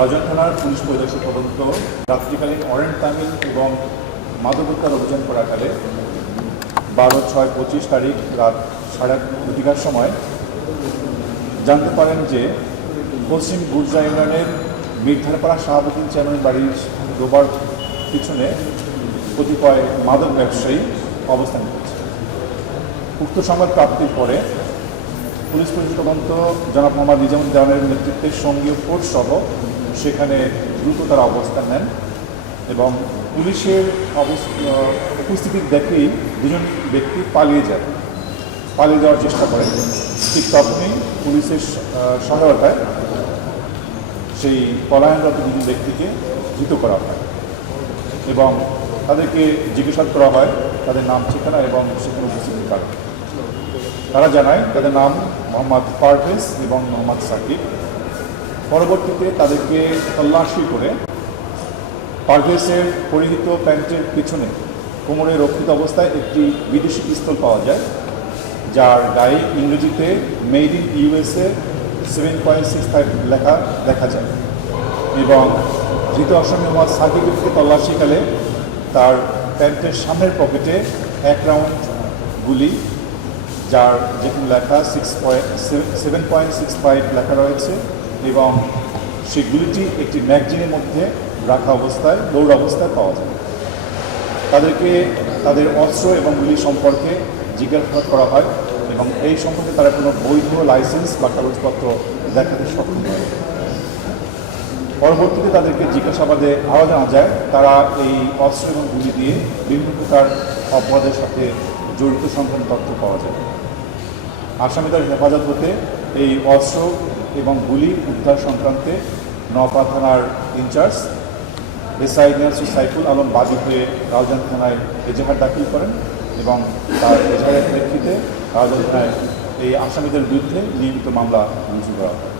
রাজন থানার পুলিশ পরিদর্শক তদন্ত রাত্রিকালীন অরেন্ট তামিল এবং মাদকতার অভিযান করাকালে বারো ছয় পঁচিশ তারিখ রাত সাড়ে আট ঘটিকার সময় জানতে পারেন যে পশ্চিম গুর্জা ইউনিয়নের মির্ধারপাড়া শাহাবুদ্দিন চেয়ারম্যান বাড়ির ডোবার পিছনে কতিপয় মাদক ব্যবসায়ী অবস্থান করছে। উক্ত সংবাদ প্রাপ্তির পরে পুলিশ পুলিশ তদন্ত জনাব মোহাম্মদ নিজামুদ্দিনের নেতৃত্বের সঙ্গীয় ফোর্স সহ সেখানে দ্রুত তারা অবস্থান নেন এবং পুলিশের উপস্থিতি দেখেই দুজন ব্যক্তি পালিয়ে যায় পালিয়ে যাওয়ার চেষ্টা করে ঠিক তখনই পুলিশের সহায়তায় সেই পলায়নরত দুজন ব্যক্তিকে ধৃত করা হয় এবং তাদেরকে জিজ্ঞাসাদ করা হয় তাদের নাম, ঠিকানা এবং সেখানে উপস্থিতির কারণ তারা জানায় তাদের নাম মোহাম্মদ পারভেজ এবং মোহাম্মদ সাকিব। পরবর্তীতে তাদেরকে তল্লাশি করে পারভেজের পরিহিত প্যান্টের পিছনে কোমরে রক্ষিত অবস্থায় একটি বিদেশি পিস্তল পাওয়া যায়, যার গায়ে ইংরেজিতে made in USA seven point six five লেখা দেখা যায় এবং ধৃত আসামি মোহাম্মদ সাকিবকে তল্লাশিকালে তার প্যান্টের সামনের পকেটে এক রাউন্ড গুলি, যার যেখানে লেখা six point seven point six five লেখা রয়েছে। এবং সেই গুলিটি একটি ম্যাগজিনের মধ্যে রাখা অবস্থায়, দৌড় অবস্থায় পাওয়া যায়। তাদেরকে, তাদের অস্ত্র এবং গুলি সম্পর্কে জিজ্ঞাসাবাদ করা হয় এবং এই সম্পর্কে তারা কোনো বৈধ লাইসেন্স বা কাগজপত্র দেখাতে সক্ষম হয়। পরবর্তীতে তাদেরকে জিজ্ঞাসাবাদে আরও জানা যায়, তারা এই অস্ত্র এবং গুলি দিয়ে বিভিন্ন প্রকার অপরাধের সাথে জড়িত সংক্রান্ত তথ্য পাওয়া যায়। আসামিদের হেফাজত হতে এই অস্ত্র এবং গুলি উদ্ধার সংক্রান্তে নওপা থানার ইনচার্জ এসআই নিয়াসু সাইফুল আলম বাদী হয়ে রাউজান থানায় এজাহার দাখিল করেন এবং তার এজাহারের প্রেক্ষিতে রাউজান থানায় এই আসামিদের বিরুদ্ধে নিয়মিত মামলা মঞ্জুর করা হয়।